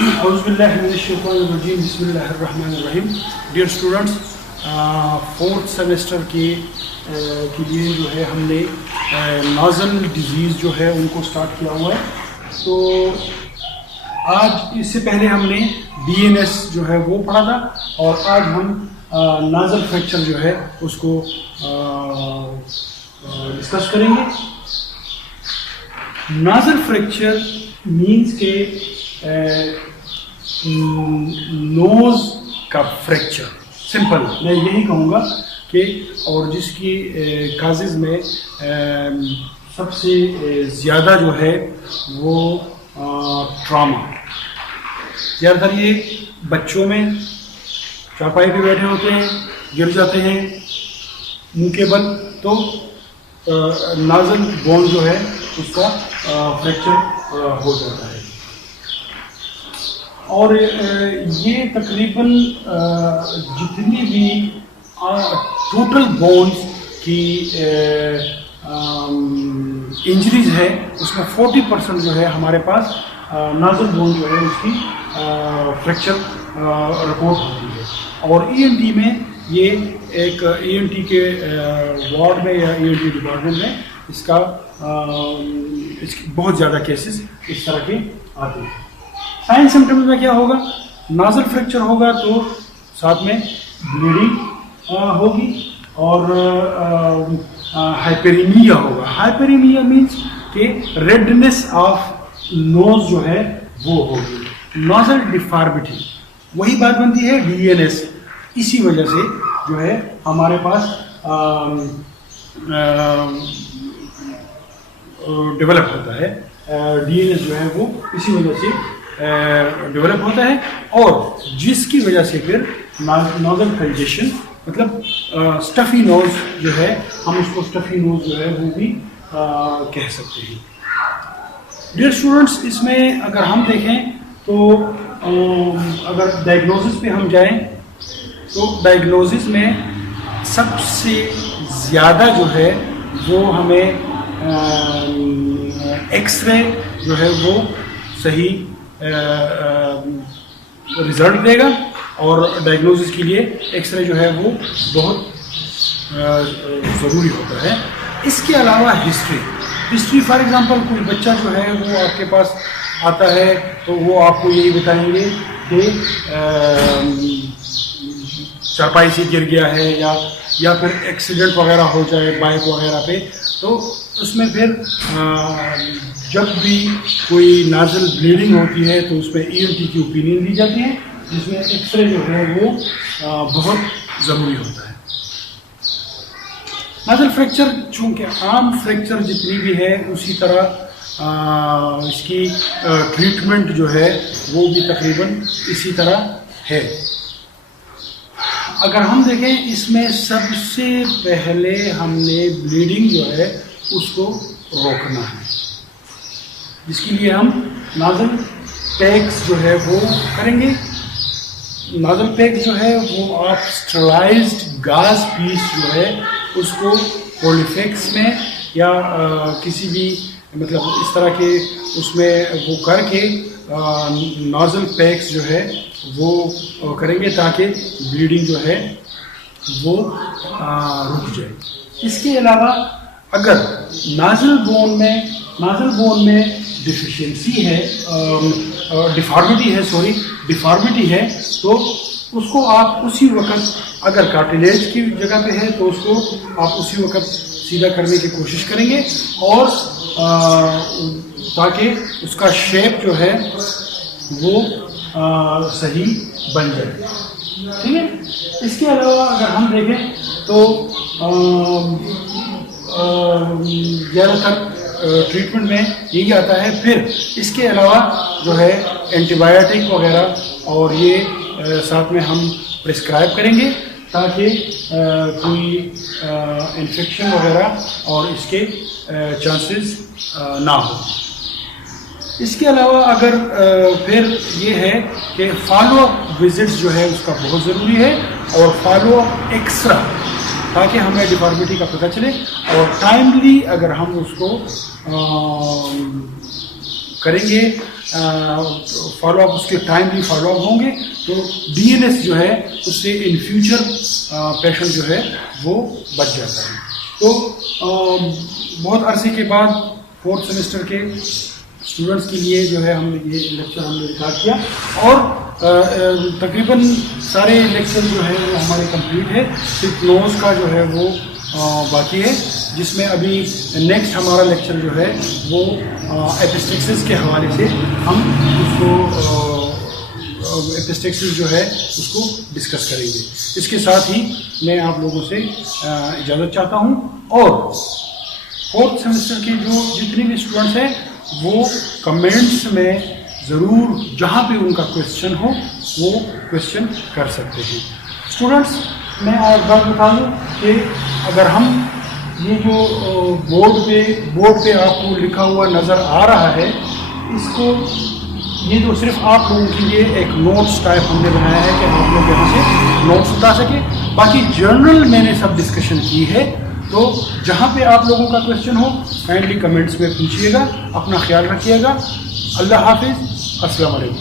اعوذ باللہ من الشیطان الرجیم بسم اللہ الرحمن الرحیم. ڈیئر اسٹوڈنٹس، فورتھ سیمسٹر کے لیے جو ہے ہم نے نازل ڈیزیز جو ہے ان کو سٹارٹ کیا ہوا ہے. تو آج اس سے پہلے ہم نے DNS جو ہے وہ پڑھا تھا، اور آج ہم نازل فریکچر جو ہے اس کو ڈسکس کریں گے. نازل فریکچر مینس کہ نوز کا فریکچر. سمپل میں یہی کہوں گا کہ اور جس کی کازز میں سب سے زیادہ جو ہے وہ ٹراما. زیادہ تر یہ بچوں میں چارپائی پہ بیٹھے ہوتے ہیں، گر جاتے ہیں منہ کے بل، تو نازل بون جو ہے اس کا فریکچر ہو جاتا ہے. اور یہ تقریباً جتنی بھی ٹوٹل بونز کی انجریز ہے اس میں 40% جو ہے ہمارے پاس نازل بون جو ہے اس کی فریکچر رپورٹ ہوتی ہے. اور ENT میں یہ ایک ENT کے وارڈ میں یا ENT ڈپارٹمنٹ میں اس کی بہت زیادہ کیسز اس طرح کے آتے ہیں. سائن سمٹمز میں کیا ہوگا؟ نازل فریکچر ہوگا تو ساتھ میں بلیڈنگ ہوگی اور ہائپریمیا ہوگا. ہائپریمیا مینس کہ ریڈنس آف نوز جو ہے وہ ہوگی. نازل ڈیفارمیٹی وہی بات بنتی ہے DNS. اسی وجہ سے جو ہے ہمارے پاس ڈیولپ ہوتا ہے. DNS جو ہے وہ اسی وجہ سے ڈیولپ ہوتا ہے، اور جس کی وجہ سے پھر نازل کنجیشن مطلب اسٹفی نوز جو ہے، ہم اس کو اسٹفی نوز جو ہے وہ بھی کہہ سکتے ہیں. ڈیئر اسٹوڈنٹس، اس میں اگر ہم دیکھیں تو اگر ڈائگنوسس پہ ہم جائیں تو ڈائگنوسس میں سب سے زیادہ جو ہے وہ ہمیں ایکس رے جو ہے وہ صحیح رزلٹ دے گا، اور ڈائگنوسس کے لیے ایکس رے جو ہے وہ بہت ضروری ہوتا ہے. اس کے علاوہ ہسٹری فار ایگزامپل کوئی بچہ جو ہے وہ آپ کے پاس آتا ہے تو وہ آپ کو یہی بتائیں گے کہ چارپائی سے گر گیا ہے یا پھر ایکسیڈنٹ وغیرہ ہو جائے بائک وغیرہ پہ. تو اس میں پھر جب بھی کوئی نازل بلیڈنگ ہوتی ہے تو اس میں ENT کی اوپینین دی جاتی ہے، جس میں ایکس رے جو ہے وہ بہت ضروری ہوتا ہے. نازل فریکچر چونکہ عام فریکچر جتنی بھی ہے اسی طرح اس کی ٹریٹمنٹ جو ہے وہ بھی تقریباً اسی طرح ہے. اگر ہم دیکھیں اس میں سب سے پہلے ہم نے بلیڈنگ جو ہے اس کو روکنا ہے، جس کے لیے ہم نازل پیکس جو ہے وہ کریں گے. نازل پیک جو ہے وہ آپ اسٹرلائزڈ گاز پیس جو ہے اس کو پولیفیکس میں یا کسی بھی مطلب اس طرح کے اس میں وہ کر کے نازل پیکس جو ہے وہ کریں گے تاکہ بلیڈنگ جو ہے وہ رک جائے. اس کے علاوہ اگر نازل بون میں ڈیفیشنسی ہے، ڈیفارمیٹی ہے تو اس کو آپ اسی وقت اگر کارٹیلیج کی جگہ پہ ہے تو اس کو آپ اسی وقت سیدھا کرنے کی کوشش کریں گے، اور تاکہ اس کا شیپ جو ہے وہ صحیح بن جائے. ٹھیک ہے. اس کے علاوہ اگر ہم دیکھیں تو زیادہ تر ٹریٹمنٹ میں یہی آتا ہے. پھر اس کے علاوہ جو ہے اینٹی بایوٹک وغیرہ اور یہ ساتھ میں ہم پرسکرائب کریں گے تاکہ کوئی انفیکشن وغیرہ اور اس کے چانسز نہ ہو. اس کے علاوہ اگر پھر یہ ہے کہ فالو اپ وزٹس جو ہے اس کا بہت ضروری ہے، اور فالو اپ ایکسرا تاکہ ہمیں ڈیفارمیٹی کا پتہ چلے، اور ٹائملی اگر ہم اس کو کریں گے, فالو اپ اس کے ٹائملی فالو اپ ہوں گے, تو DNS جو ہے اس سے ان فیوچر پیشنٹ جو ہے وہ بچ جاتا ہے. تو بہت عرصے کے بعد 4th سیمسٹر کے اسٹوڈنٹس کے لیے جو ہے ہم نے یہ لیکچر ہم نے ریکارڈ کیا, اور تقریباً سارے لیکچر جو ہے وہ ہمارے کمپلیٹ ہے, صرف نوز کا جو ہے وہ باقی ہے, جس میں ابھی نیکسٹ ہمارا لیکچر جو ہے وہ ایپسٹیکسس کے حوالے سے ہم اس کو ایپسٹیکسس جو ہے اس کو ڈسکس کریں گے. اس کے ساتھ ہی میں آپ لوگوں سے اجازت چاہتا ہوں, اور 4th سیمسٹر کے جو جتنے بھی اسٹوڈنٹس ہیں وہ کمنٹس میں ضرور جہاں پہ ان کا کویشچن ہو وہ کویشچن کر سکتے ہیں. اسٹوڈنٹس, میں ایک بات بتا دوں کہ اگر ہم یہ جو بورڈ پہ آپ کو لکھا ہوا نظر آ رہا ہے, اس کو یہ جو صرف آپ لوگوں کے لیے ایک نوٹس ٹائپ ہم نے بنایا ہے کہ آپ لوگ یہاں سے نوٹس اٹھا سکیں. باقی جرنل میں نے سب ڈسکشن کی ہے, تو جہاں پہ آپ لوگوں کا کویشچن ہو کائنڈلی کمنٹس میں پوچھیے گا. اپنا خیال رکھیے گا. اللہ حافظ. السلام علیکم.